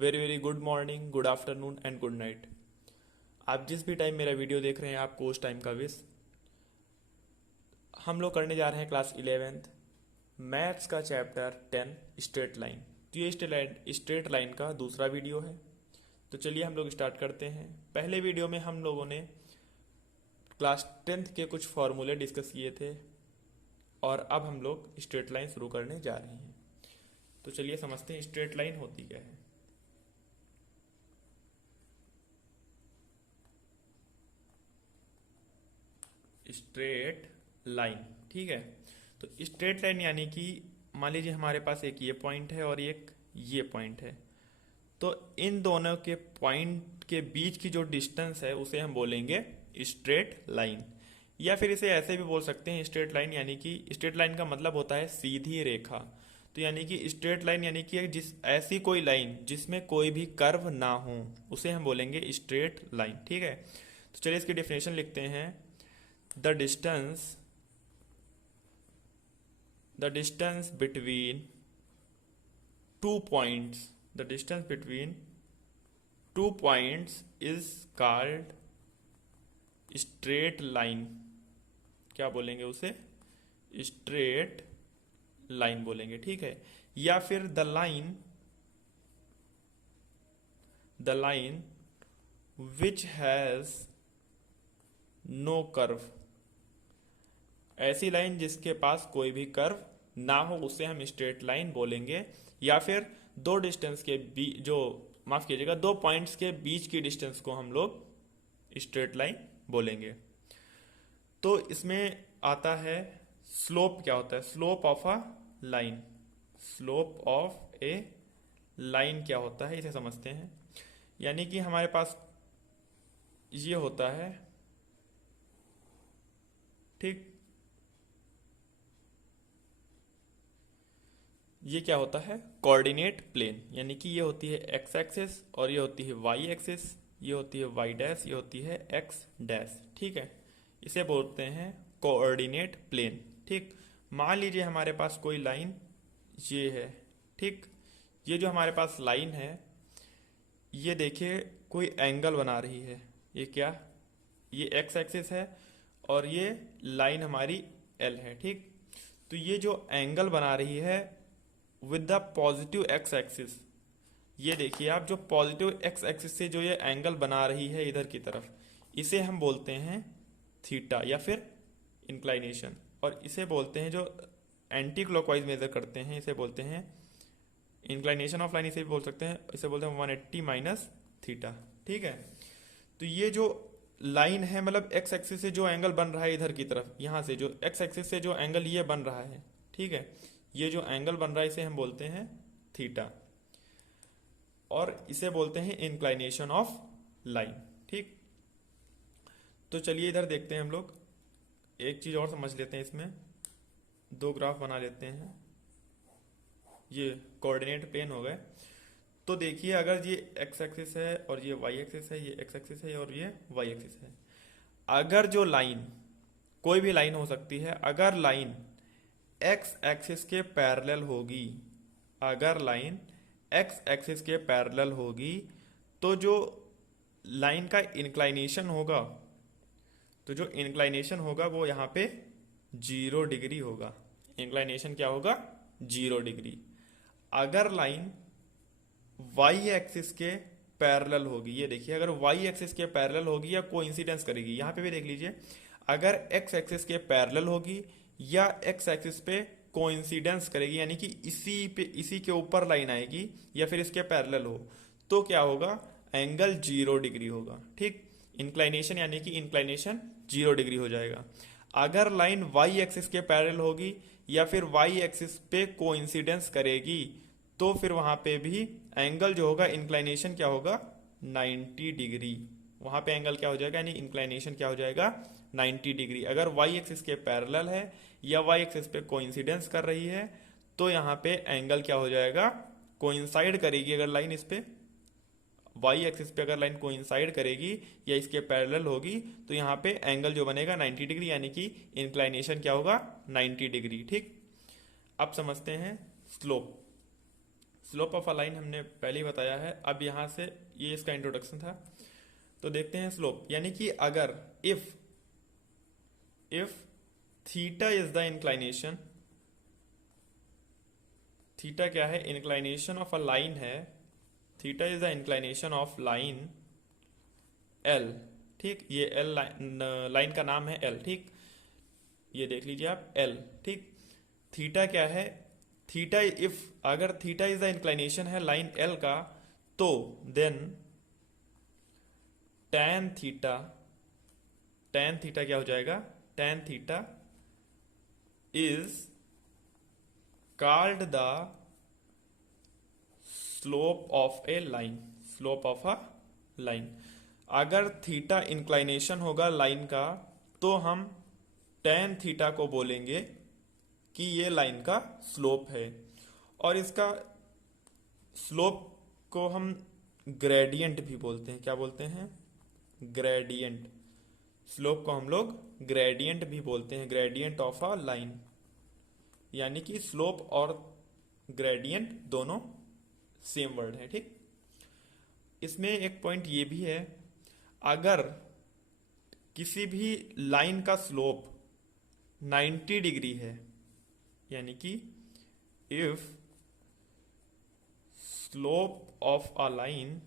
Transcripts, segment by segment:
Very very good morning, good afternoon and good night. आप जिस भी टाइम मेरा वीडियो देख रहे हैं आपको उस टाइम का विश। हम लोग करने जा रहे हैं क्लास 11th मैथ्स का चैप्टर 10 स्ट्रेट लाइन। तो ये स्ट्रेट लाइन का दूसरा वीडियो है। तो चलिए हम लोग स्टार्ट करते हैं। पहले वीडियो में हम लोगों ने क्लास 10th के कुछ फॉर्मूले डिस्कस किए थे और अब हम लोग स्ट्रेट लाइन शुरू करने जा रहे हैं। तो चलिए समझते हैं स्ट्रेट लाइन होती क्या है। स्ट्रेट लाइन, ठीक है। तो स्ट्रेट लाइन यानी कि मान लीजिए हमारे पास एक ये पॉइंट है और एक ये पॉइंट है, तो इन दोनों के पॉइंट के बीच की जो डिस्टेंस है उसे हम बोलेंगे स्ट्रेट लाइन। या फिर इसे ऐसे भी बोल सकते हैं स्ट्रेट लाइन, यानी कि स्ट्रेट लाइन का मतलब होता है सीधी रेखा। तो यानी कि स्ट्रेट लाइन यानी कि जिस ऐसी कोई लाइन जिसमें कोई भी कर्व ना हो उसे हम बोलेंगे स्ट्रेट लाइन, ठीक है। तो चलिए इसकी डेफिनेशन लिखते हैं। the distance the distance between the distance between two points is called straight line। क्या बोलेंगे उसे? स्ट्रेट लाइन बोलेंगे, ठीक है। या फिर the line which has no curve. ऐसी लाइन जिसके पास कोई भी कर्व ना हो उसे हम स्ट्रेट लाइन बोलेंगे। या फिर दो डिस्टेंस के बीच माफ कीजिएगा, दो पॉइंट्स के बीच की डिस्टेंस को हम लोग स्ट्रेट लाइन बोलेंगे। तो इसमें आता है स्लोप। क्या होता है slope of a line? Slope of a line क्या होता है इसे समझते हैं। यानी कि हमारे पास ये होता है, ठीक। ये क्या होता है? Coordinate plane. यानी कि ये होती है एक्स एक्सिस और ये होती है वाई एक्सिस, ये होती है वाई डैश, ये होती है एक्स डैश, ठीक है। इसे बोलते हैं कोऑर्डिनेट प्लेन, ठीक। मान लीजिए हमारे पास कोई लाइन ये है, ठीक। ये जो हमारे पास लाइन है ये देखिए कोई एंगल बना रही है। ये क्या? ये एक्स एक्सिस है और ये लाइन हमारी एल है, ठीक। तो ये जो एंगल बना रही है with the positive x axis, ये देखिए आप, जो पॉजिटिव एक्स एक्सिस से जो ये एंगल बना रही है इधर की तरफ, इसे हम बोलते हैं थीटा या फिर इंक्लाइनेशन। और इसे बोलते हैं जो एंटी क्लॉकवाइज मेजर करते हैं इसे बोलते हैं इंक्लाइनेशन ऑफ लाइन। इसे भी बोल सकते हैं, इसे बोलते हैं 180 माइनस थीटा, ठीक है। तो ये जो लाइन है मतलब एक्स एक्सिस से जो एंगल बन रहा है इधर की तरफ, यहाँ से जो एक्स एक्सिस से जो एंगल ये बन रहा है, ठीक है, ये जो एंगल बन रहा है इसे हम बोलते हैं थीटा और इसे बोलते हैं इंक्लाइनेशन ऑफ लाइन, ठीक। तो चलिए इधर देखते हैं हम लोग, एक चीज और समझ लेते हैं। इसमें दो ग्राफ बना लेते हैं। ये कोऑर्डिनेट प्लेन हो गए। तो देखिए अगर ये एक्स एक्सिस है और ये वाई एक्सिस है, ये एक्स एक्सिस है और ये वाई एक्सिस है। अगर जो लाइन, कोई भी लाइन हो सकती है, अगर लाइन एक्स एक्सिस के पैरेलल होगी, अगर लाइन एक्स एक्सिस के पैरेलल होगी तो जो लाइन का इंक्लाइनेशन होगा, तो जो इंक्लाइनेशन होगा वो यहाँ पे 0 डिग्री होगा। इंक्लाइनेशन क्या होगा? 0 डिग्री। अगर लाइन वाई एक्सिस के पैरेलल होगी, ये देखिए अगर वाई एक्सिस के पैरेलल होगी या कोइंसिडेंस करेगी, यहाँ पे भी देख लीजिए, अगर एक्स एक्सिस के पैरेलल होगी या एक्स एक्सिस पे कोइंसिडेंस करेगी, यानी कि इसी के ऊपर लाइन आएगी या फिर इसके पैरेलल हो, तो क्या होगा? एंगल 0 डिग्री होगा, ठीक। इंक्लाइनेशन यानी कि इंक्लाइनेशन 0 डिग्री हो जाएगा। अगर लाइन वाई एक्सिस के पैरेलल होगी या फिर वाई एक्सिस पे कोइंसिडेंस करेगी तो फिर वहां पे भी एंगल जो होगा, इंक्लाइनेशन क्या होगा? 90 डिग्री। वहां पे एंगल क्या हो जाएगा, यानी इंक्लाइनेशन क्या हो जाएगा? 90 डिग्री। अगर वाई एक्सिस के पैरेलल है या वाई एक्सिस पे कोइंसिडेंस कर रही है तो यहाँ पे एंगल क्या हो जाएगा? कोइंसाइड करेगी। अगर लाइन इस पे वाई एक्सिस पे अगर लाइन कोइंसाइड करेगी या इसके पैरेलल होगी तो यहाँ पे एंगल जो बनेगा 90 डिग्री, यानी कि इंक्लाइनेशन क्या होगा? 90 डिग्री, ठीक। अब समझते हैं slope. Slope of a line हमने पहले ही बताया है, अब यहाँ से ये इसका इंट्रोडक्शन था। तो देखते हैं स्लोप, यानी कि अगर if theta is the inclination, theta क्या है, इंक्लाइनेशन ऑफ अ लाइन है, theta is the inclination of line L, ठीक, ये एल लाइन का नाम है एल, ठीक, ये देख लीजिए आप एल, ठीक। थीटा क्या है, थीटा इफ अगर थीटा इज द इंक्लाइनेशन है लाइन एल का, तो then tan theta, tan theta क्या हो जाएगा, tan theta is called the slope of a line, slope of a line. अगर थीटा इंक्लाइनेशन होगा लाइन का, तो हम tan थीटा को बोलेंगे कि ये लाइन का स्लोप है। और इसका स्लोप को हम ग्रेडियंट भी बोलते हैं, क्या बोलते हैं, ग्रेडियंट। स्लोप को हम लोग ग्रेडियंट भी बोलते हैं, ग्रेडियंट ऑफ अ लाइन, यानी कि स्लोप और ग्रेडियंट दोनों सेम वर्ड है, ठीक। इसमें एक पॉइंट ये भी है, अगर किसी भी लाइन का स्लोप 90 डिग्री है, यानी कि if slope of a line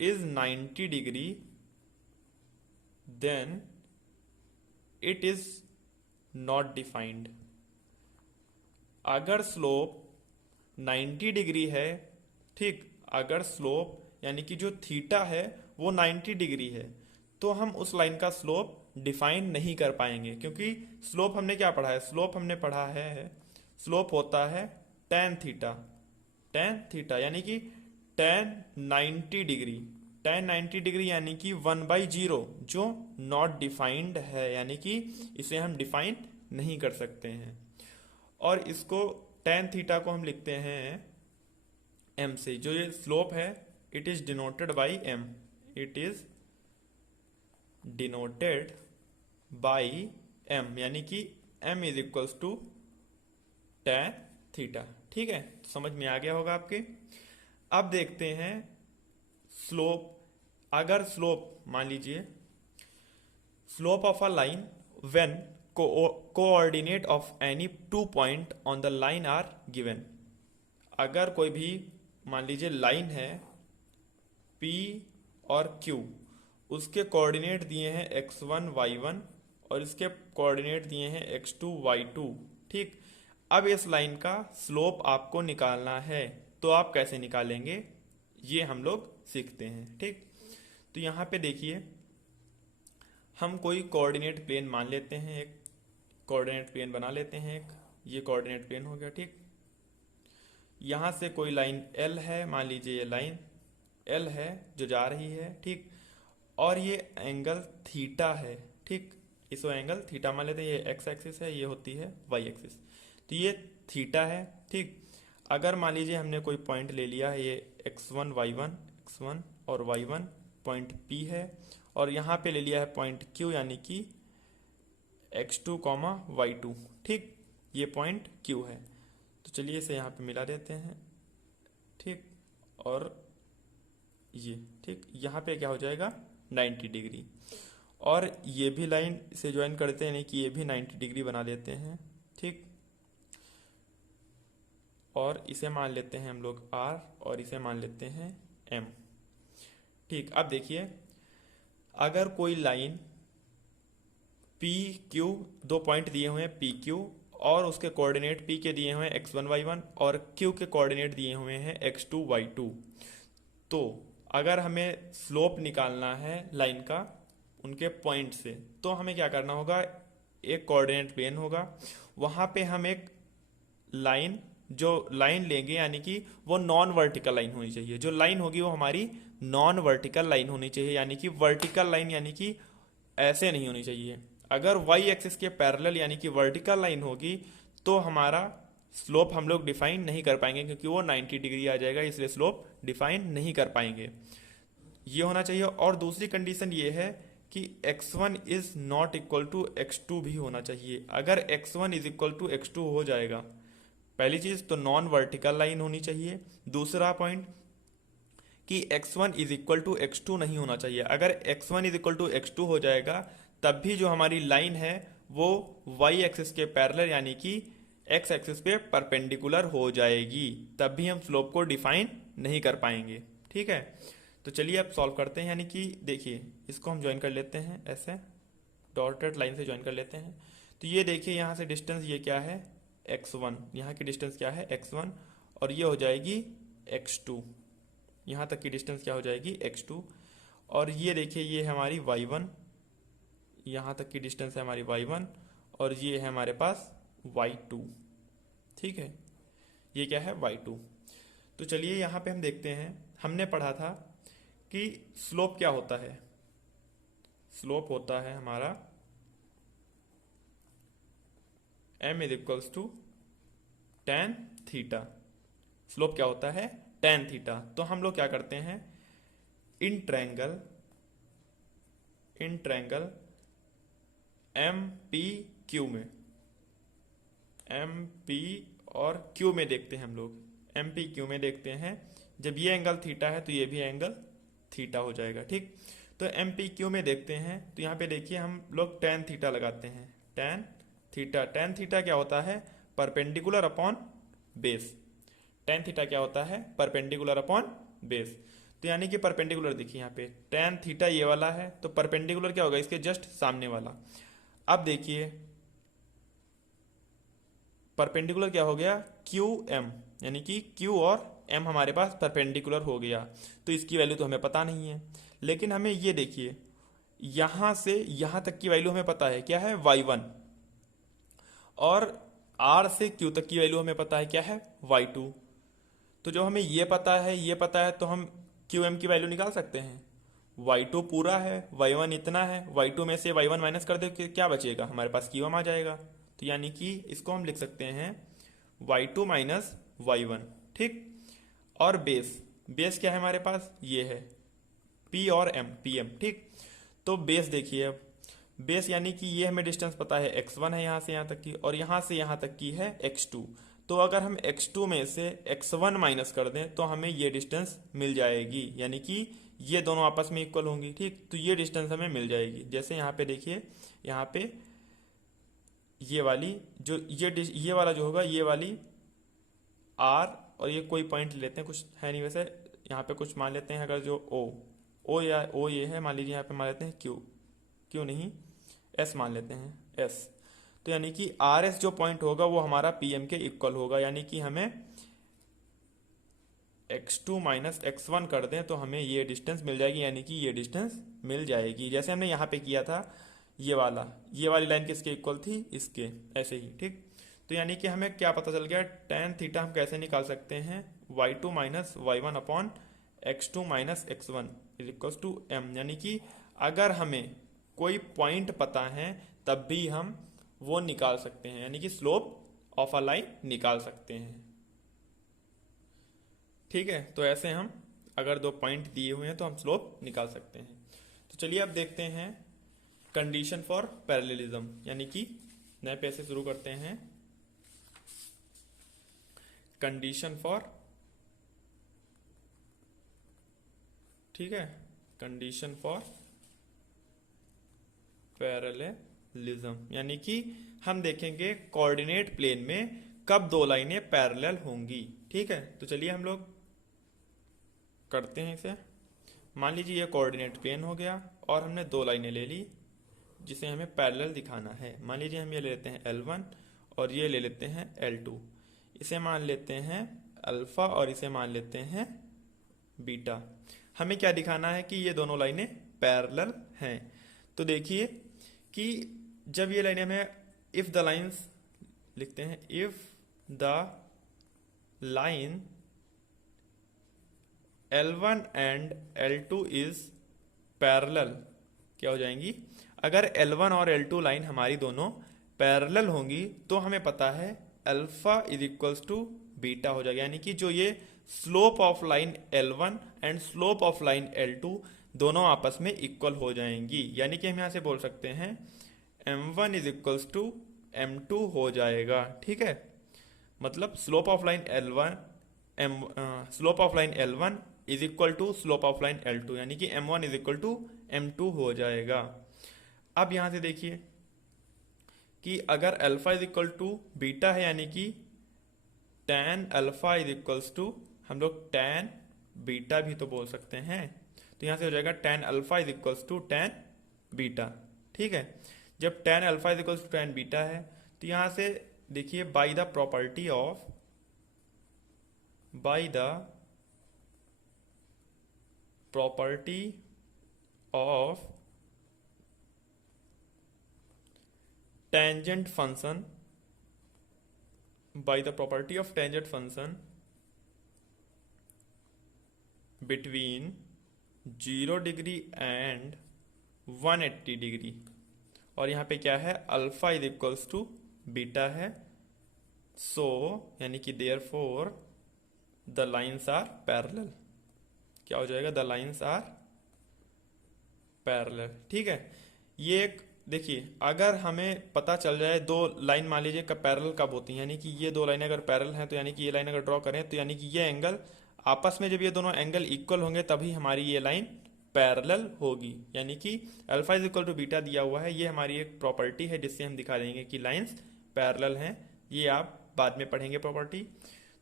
is 90 degree, then it is not defined। अगर स्लोप 90 डिग्री है, ठीक, अगर स्लोप यानी कि जो थीटा है वो 90 डिग्री है, तो हम उस लाइन का स्लोप डिफाइन नहीं कर पाएंगे, क्योंकि स्लोप हमने क्या पढ़ा है, स्लोप हमने पढ़ा है, स्लोप होता है tan थीटा, tan थीटा यानी कि tan 90 डिग्री, tan 90 डिग्री यानी कि 1/0, जो नॉट डिफाइंड है, यानी कि इसे हम डिफाइन नहीं कर सकते हैं। और इसको tan थीटा को हम लिखते हैं m से, जो ये स्लोप है it is denoted by m, it is denoted by m, यानी कि m is equals to tan theta, ठीक है, समझ में आ गया होगा आपके। अब देखते हैं स्लोप, अगर स्लोप मान लीजिए slope of a line when coordinate of any 2 point on the line are given. अगर कोई भी मान लीजिए लाइन है P और Q, उसके कोऑर्डिनेट दिए हैं x1 y1 और इसके कोऑर्डिनेट दिए हैं x2 y2, ठीक। अब इस लाइन का स्लोप आपको निकालना है, तो आप कैसे निकालेंगे ये हम लोग सीखते हैं, ठीक। तो यहाँ पे देखिए, हम कोई कोऑर्डिनेट प्लेन मान लेते हैं, एक कोऑर्डिनेट प्लेन बना लेते हैं, एक ये कोऑर्डिनेट प्लेन हो गया, ठीक। यहाँ से कोई लाइन L है, मान लीजिए ये लाइन L है जो जा रही है, ठीक, और ये एंगल थीटा है, ठीक, इसको एंगल थीटा मान लेते हैं, ये x एक्सिस है, ये होती है y एक्सिस, तो ये थीटा है, ठीक। अगर मान लीजिए हमने कोई पॉइंट ले लिया है, ये x1 y1, x1 और y1 पॉइंट P है, और यहाँ पे ले लिया है पॉइंट Q यानी कि x2, y2, ठीक, ये पॉइंट Q है। तो चलिए इसे यहाँ पे मिला देते हैं, ठीक, और ये, ठीक, यहाँ पे क्या हो जाएगा 90 डिग्री, और ये भी लाइन से ज्वाइन करते हैं, यानी कि ये भी 90 डिग्री बना देते हैं, ठीक, और इसे मान लेते हैं हम लोग R और इसे मान लेते हैं M, ठीक। अब देखिए, अगर कोई लाइन PQ, 2 पॉइंट दिए हुए हैं PQ, और उसके कोऑर्डिनेट P के दिए हुए हैं x1 y1 और Q के कोऑर्डिनेट दिए हुए हैं x2 y2, तो अगर हमें स्लोप निकालना है लाइन का उनके पॉइंट से, तो हमें क्या करना होगा, एक कोऑर्डिनेट प्लेन होगा, वहाँ पे हम एक लाइन, जो लाइन लेंगे यानी कि वो नॉन वर्टिकल लाइन होनी चाहिए, जो लाइन होगी वो हमारी नॉन वर्टिकल लाइन होनी चाहिए, यानी कि वर्टिकल लाइन यानी कि ऐसे नहीं होनी चाहिए। अगर y एक्सिस के पैरेलल यानी कि वर्टिकल लाइन होगी, तो हमारा स्लोप हम लोग डिफाइन नहीं कर पाएंगे, क्योंकि वो 90 डिग्री आ जाएगा, इसलिए स्लोप डिफाइन नहीं कर पाएंगे, ये होना चाहिए। और दूसरी कंडीशन ये है कि x1 is not equal to x2 भी होना चाहिए। अगर x1 is equal to x2 हो जाएगा, पहली चीज तो नॉन वर्टिकल लाइन होनी चाहिए। दूसरा पॉइंट कि x1 is equal to x2 नहीं होना चाहिए। अगर x1 is equal to x2 हो जाएगा तब भी जो हमारी लाइन है वो y एक्सिस के पैरेलल यानी कि x एक्सिस पे परपेंडिकुलर हो जाएगी, तब भी हम स्लोप को डिफाइन नहीं कर पाएंगे। ठीक है, तो चलिए अब सॉल्व करते हैं। यानी कि देखिए इसको हम ज्वाइन कर लेते हैं, ऐसे डॉटेड लाइन से ज्वाइन कर लेते हैं। तो ये देखिए यहाँ से डिस्टेंस ये क्या है x1, यहाँ की डिस्टेंस क्या है x1 और ये हो जाएगी x2, यहाँ तक की डिस्टेंस क्या हो जाएगी x2। और ये देखिए ये है हमारी y1, यहाँ तक की डिस्टेंस है हमारी y1 और ये है हमारे पास y2। ठीक है, ये क्या है y2। तो चलिए यहाँ पे हम देखते हैं, हमने पढ़ा था कि स्लोप क्या होता है। स्लोप होता है हमारा m is equals to tan theta. Slope क्या होता है tan थीटा। तो हम लोग क्या करते हैं, इन ट्रायंगल MPQ में, MP और Q में देखते हैं हम लोग, MPQ में देखते हैं। जब ये एंगल थीटा है तो ये भी एंगल थीटा हो जाएगा। ठीक, तो MPQ में देखते हैं तो यहाँ पे देखिए हम लोग tan थीटा लगाते हैं। tan थीटा क्या होता है, perpendicular upon base. tan theta क्या होता है, परपेंडिकुलर अपॉन बेस। तो यानी कि परपेंडिकुलर देखिए यहाँ पे tan थीटा ये वाला है, तो परपेंडिकुलर क्या होगा, इसके जस्ट सामने वाला। अब देखिए परपेंडिकुलर क्या हो गया QM, यानी कि Q और M हमारे पास परपेंडिकुलर हो गया। तो इसकी वैल्यू तो हमें पता नहीं है, लेकिन हमें ये देखिए यहां से यहां तक की वैल्यू हमें पता है, क्या है y1, और R से Q तक की वैल्यू हमें पता है, क्या है y2। तो जो हमें ये पता है तो हम QM की वैल्यू निकाल सकते हैं। y2 पूरा है, y1 इतना है, y2 में से y1 माइनस कर दे क्या बचेगा, हमारे पास QM आ जाएगा। तो यानी कि इसको हम लिख सकते हैं y2 माइनस y1। ठीक, और बेस क्या है हमारे पास, ये है P और M, PM। ठीक, तो बेस देखिए, अब बेस यानी कि ये हमें डिस्टेंस पता है x1 है यहाँ से यहाँ तक की, और यहाँ से यहाँ तक की है x2। तो अगर हम x2 में से x1 माइनस कर दें तो हमें ये डिस्टेंस मिल जाएगी, यानी कि ये दोनों आपस में इक्वल होंगी। ठीक, तो ये डिस्टेंस हमें मिल जाएगी। जैसे यहाँ पे देखिए, यहाँ पे ये वाली जो ये वाला जो होगा, ये वाली R, और ये कोई पॉइंट लेते हैं, कुछ है नहीं वैसे, यहाँ पे कुछ मान लेते हैं। अगर जो O या O ये है, मान लीजिए यहाँ पे मान लेते हैं Q नहीं S मान लेते हैं S। तो यानी कि RS जो पॉइंट होगा वो हमारा PM के इक्वल होगा, यानी कि हमें x2 माइनस x1 कर दें तो हमें ये डिस्टेंस मिल जाएगी, यानी कि ये डिस्टेंस मिल जाएगी। जैसे हमने यहाँ पे किया था, ये वाली लाइन किसके इक्वल थी, इसके, ऐसे ही। ठीक, तो यानी कि हमें क्या पता चल गया, tan थीटा हम कैसे निकाल सकते हैं, y2 minus y1 upon x2 minus x1 is equal to m। यानी कि अगर हमें कोई पॉइंट पता है तब भी हम वो निकाल सकते हैं, यानी कि स्लोप ऑफ अ लाइन निकाल सकते हैं। ठीक है, तो ऐसे हम अगर दो पॉइंट दिए हुए हैं तो हम स्लोप निकाल सकते हैं। तो चलिए अब देखते हैं कंडीशन फॉर पैरेललिज्म, यानी कि नए पेज से शुरू करते हैं। कंडीशन फॉर, ठीक है, कंडीशन फॉर पैरेललिज्म, यानी कि हम देखेंगे कोऑर्डिनेट प्लेन में कब दो लाइनें पैरेलल होंगी। ठीक है, तो चलिए हम लोग करते हैं इसे। मान लीजिए ये कोऑर्डिनेट प्लेन हो गया और हमने दो लाइनें ले ली जिसे हमें पैरेलल दिखाना है। मान लीजिए हम ये ले लेते हैं L1 और ये ले लेते हैं L2। इसे मान लेते हैं अल्फा और इसे मान लेते हैं बीटा। हमें क्या दिखाना है कि ये दोनों लाइनें पैरेलल हैं। तो देखिए कि जब ये लाइनें हमें इफ द लाइन्स लिखते हैं, if the line L1 and L2 is parallel, क्या हो जाएंगी, अगर L1 और L2 लाइन हमारी दोनों पैरेलल होंगी तो हमें पता है alpha is equals to beta हो जाएगा। यानी कि जो ये slope of line L1 and slope of line L2 दोनों आपस में इक्वल हो जाएंगी। यानी कि हम यहां से बोल सकते हैं M1 is equals to M2 हो जाएगा। ठीक है, मतलब slope of line L1 slope of line L1 is equal to slope of line L2, यानी कि M1 is equal to M2 हो जाएगा। अब यहां से देखिए कि अगर alpha is equal to beta है, यानी कि tan alpha is equals to, हम लोग tan बीटा भी तो बोल सकते हैं, तो यहां से हो जाएगा tan alpha is equals to tan beta. ठीक है, जब tan alpha is equals to tan beta है तो यहां से देखिए by the property of tangent function, by the property of tangent function between 0 degree and 180 degree, और यहाँ पे क्या है, alpha is equals to beta है, सो यानी कि therefore the lines are parallel. क्या हो जाएगा, द लाइन्स आर पैरेलल। ठीक है, ये एक देखिए, अगर हमें पता चल जाए दो लाइन मान लीजिए कब पैरेलल कब होती हैं, यानी कि ये दो लाइनें अगर पैरेलल हैं तो यानी कि ये लाइन अगर ड्रॉ करें तो यानी कि ये एंगल आपस में, जब ये दोनों एंगल इक्वल होंगे तभी हमारी ये लाइन पैरेलल होगी। यानी कि alpha is equal to beta दिया हुआ है, ये हमारी एक प्रॉपर्टी है जिससे हम दिखा देंगे कि लाइंस पैरेलल हैं। ये आप बाद में पढ़ेंगे प्रॉपर्टी,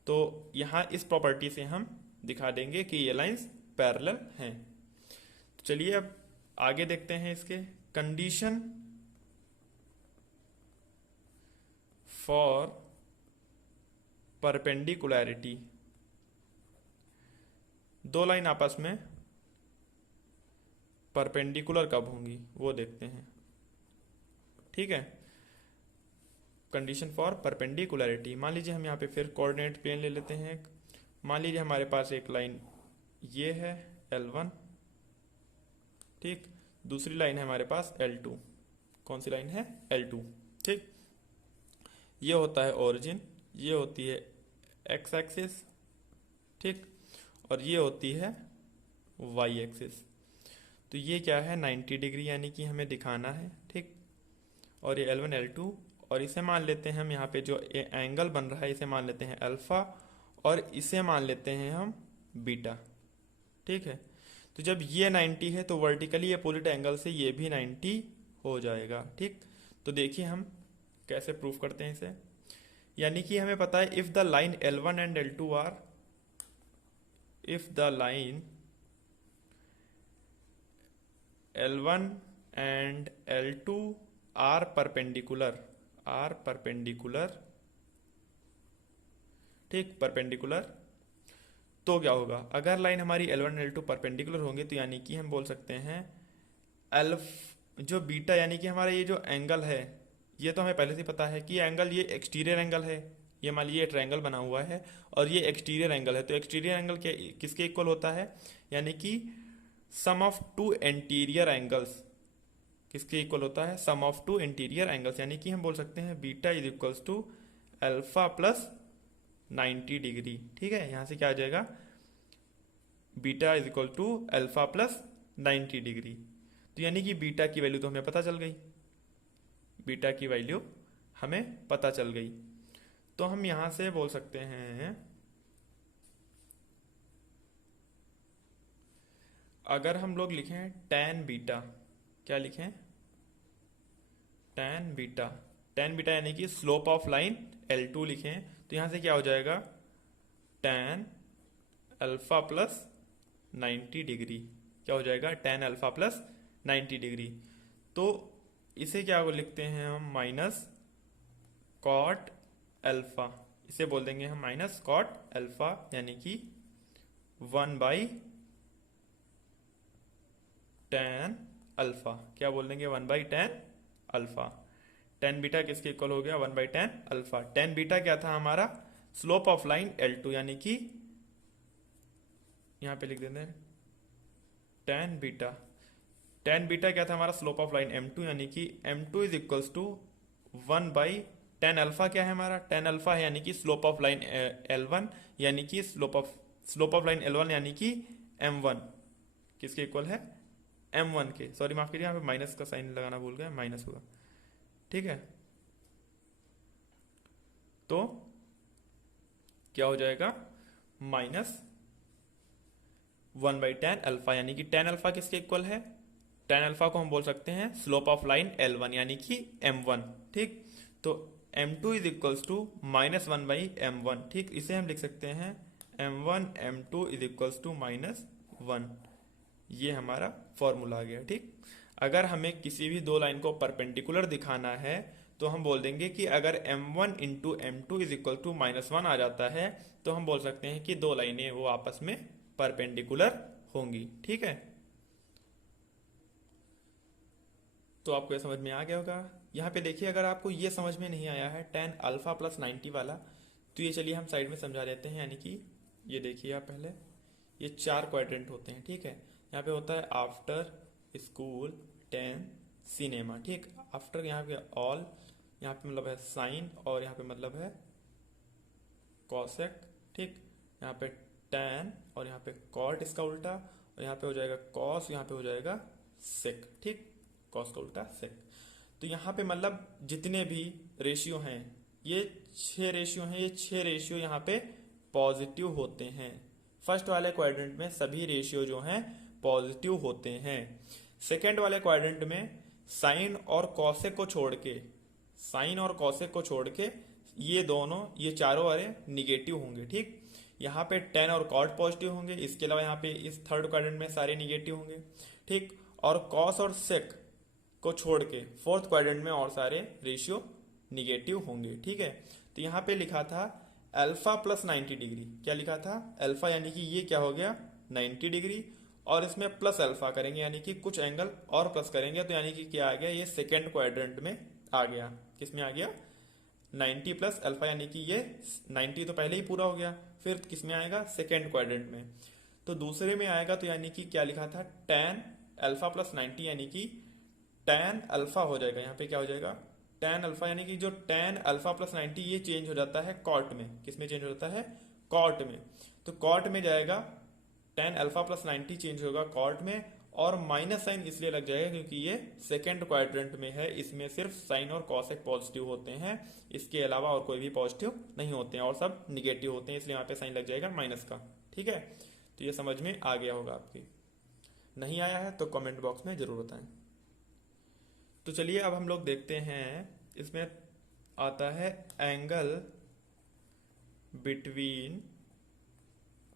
तो यहाँ इस प्रॉपर्टी से हम दिखा देंगे कि ये लाइंस पैरेलल हैं। तो चलिए अब आगे देखते हैं इसके कंडीशन फॉर परपेंडिकुलैरिटी। दो लाइन आपस में परपेंडिकुलर कब होंगी वो देखते हैं। ठीक है, कंडीशन फॉर परपेंडिकुलैरिटी। मान लीजिए हम यहाँ पे फिर कोऑर्डिनेट प्लेन ले लेते हैं। मान लीजिए हमारे पास एक लाइन ये है L1, ठीक, दूसरी लाइन है हमारे पास L2। कौन सी लाइन है, L2। ठीक, ये होता है ओरिजिन, ये होती है एक्स एक्सिस, ठीक, और ये होती है वाई एक्सिस। तो ये क्या है, 90 डिग्री, यानी कि हमें दिखाना है। ठीक, और ये L1 L2, और इसे मान लेते हैं हम, यहाँ पे जो एंगल बन रहा है इसे मान लेते हैं अल्फा, और इसे मान लेते हैं हम बीटा। ठीक है, तो जब ये 90 है तो वर्टिकली अपोजिट एंगल से ये भी 90 हो जाएगा। ठीक, तो देखिए हम कैसे प्रूफ करते हैं इसे। यानी कि हमें पता है if the line L1 and L2 are, if the line L1 and L2 are perpendicular, ठीक, परपेंडिकुलर, तो क्या होगा, अगर लाइन हमारी L1 L2 परपेंडिकुलर होंगे तो यानी कि हम बोल सकते हैं जो बीटा, यानी कि हमारा ये जो एंगल है, ये तो हमें पहले से पता है कि एंगल ये एक्सटीरियर एंगल है। ये मान लीजिए ट्रायंगल बना हुआ है और ये एक्सटीरियर एंगल है, तो एक्सटीरियर एंगल किसके इक्वल होता है, यानी कि sum of two interior angles किसके इक्वल होता है, sum of two interior angles. यानी कि हम बोल सकते हैं beta is equals to alpha plus 90 degree. ठीक है, यहां से क्या आ जाएगा, beta is equal to alpha plus 90 degree. तो यानी कि बीटा की वैल्यू तो हमें पता चल गई, बीटा की वैल्यू हमें पता चल गई। तो हम यहां से बोल सकते हैं, अगर हम लोग लिखें tan बीटा, क्या लिखें, tan बीटा, tan बीटा यानी कि स्लोप ऑफ लाइन L2 लिखें, तो यहां से क्या हो जाएगा, tan अल्फा प्लस 90 डिग्री। क्या हो जाएगा, tan अल्फा प्लस 90 डिग्री। तो इसे क्या लिखते हैं हम, माइनस कॉट अल्फा, इसे बोल देंगे हम माइनस कॉट अल्फा, यानी कि 1/tan अल्फा। क्या बोल देंगे, 1/tan अल्फा। tan बीटा किसके इक्वल हो गया, 1/tan अल्फा। tan बीटा क्या था हमारा, स्लोप ऑफ लाइन L2, यानी कि यहां पे लिख देते हैं tan बीटा। tan बीटा क्या था हमारा, स्लोप ऑफ लाइन M2, यानी कि M2 is equals to 1/tan alpha. क्या है हमारा, tan अल्फा है यानी कि स्लोप ऑफ लाइन L1, यानी कि स्लोप ऑफ लाइन L1 यानी कि M1 किसके इक्वल है, M1 के, सॉरी माफ कीजिए, यहाँ पे माइनस का साइन लगाना भूल गया, माइनस होगा। ठीक है, तो क्या हो जाएगा, -1/tan अल्फा, यानी कि tan अल्फा किसके इक्वल है, tan अल्फा को हम बोल सकते हैं स्लोप ऑफ लाइन L1 यानी कि m1। ठीक, तो m2 is equals to -1/m1। ठीक, इसे हम लिख सकते हैं m1 m2 is equals to -1। ये हमारा फॉर्मूला आ गया। ठीक, अगर हमें किसी भी दो लाइन को परपेंडिकुलर दिखाना है तो हम बोल देंगे कि अगर m1 into m2 is equal to -1 आ जाता है तो हम बोल सकते हैं कि दो लाइनें वो आपस में परपेंडिकुलर होंगी। ठीक है, तो आपको ये समझ में आ गया होगा। यहाँ पे देखिए, अगर आपको ये समझ में नहीं आया है tan अल्फा प्लस 90 वाला, तो ये चलिए हम साइड में समझा देते हैं। यानी कि ये देखिए आप पहले, ये 4 क्वाड्रेंट होते हैं। ठीक है, यहाँ पे होता है आफ्टर, स्कूल, 10, सिनेमा। ठीक, आफ्टर यहाँ पे ऑल, यहाँ पे मतलब है साइन, और यहाँ पे मतलब है कॉसेक। ठीक, यहाँ पे tan और यहाँ पे कॉट इसका उल्टा, और यहाँ पे हो जाएगा कॉस, यहाँ पे हो जाएगा सेक। ठीक, कॉस का उल्टा सेक। तो यहाँ पे मतलब जितने भी रेशियो हैं, ये 6 रेशियो हैं, ये 6 रेशियो यहाँ पे पॉजिटिव होते हैं। फर्स्ट वाले क्वाड्रेंट में सभी रेशियो जो हैं पॉजिटिव होते हैं। सेकेंड वाले क्वाड्रेंट में साइन और कॉसेक को छोड़ के, साइन और कॉसेक को छोड़ के ये दोनों, ये चारों वाले निगेटिव होंगे। ठीक, यहाँ पे tan और cot पॉजिटिव होंगे, इसके अलावा यहाँ पे इस थर्ड क्वाड्रेंट में सारे निगेटिव होंगे। ठीक, और cos और sec को छोड़ के फोर्थ क्वाड्रेंट में और सारे रेशियो निगेटिव होंगे। ठीक है, तो यहाँ पे लिखा था अल्फा प्लस 90 डिग्री। क्या लिखा था, अल्फा, यानी कि ये क्या हो गया 90 डिग्री, और इसमें प्लस अल्फा करेंगे यानी कि कुछ एंगल और प्लस करेंगे, तो यानी कि क्या आ गया, ये सेकेंड क्वाड्रेंट में आ गया। किस में आ गया, 90 प्लस अल्फा, यानी कि ये 90 तो पहले ही पूरा हो गया, फिर किस में आएगा, सेकेंड क्वाड्रेंट में। तो दूसरे में आएगा, तो यानी कि क्या लिखा था, tan अल्फा प्लस 90, यानी कि tan अल्फा हो जाएगा। यहाँ पे क्या हो जाएगा, tan अल्फा, यानी कि जो tan अल्फा प्लस 90 ये चेंज हो जाता है कॉट में। किस में चेंज हो जाता है, कॉट में। तो कॉट में जाएगा, tan अल्फा प्लस 90 चेंज होगा कॉट में, और माइनस साइन इसलिए लग जाएगा क्योंकि ये सेकेंड क्वाड्रेंट में है, इसमें सिर्फ साइन और कॉसेक पॉजिटिव होते हैं, इसके अलावा और कोई भी पॉजिटिव नहीं होते हैं, और सब निगेटिव होते हैं, इसलिए यहाँ पे साइन लग जाएगा माइनस का। ठीक है, तो ये समझ में आ गया होगा आपकी। नहीं आया है तो कमेंट बॉक्स में जरूर बताएं। तो चलिए अब हम लोग देखते हैं, इसमें आता है एंगल बिटवीन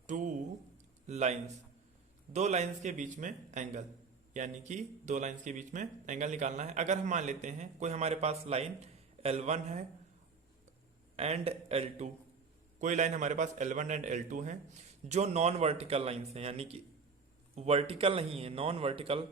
टू लाइंस, दो लाइंस के बीच में एंगल, यानी कि दो लाइंस के बीच में एंगल निकालना है। अगर हम मान लेते हैं कोई हमारे पास लाइन L1 है एंड L2, कोई लाइन हमारे पास L1 एंड L2 है जो नॉन वर्टिकल लाइंस हैं, यानी कि वर्टिकल नहीं है, नॉन वर्टिकल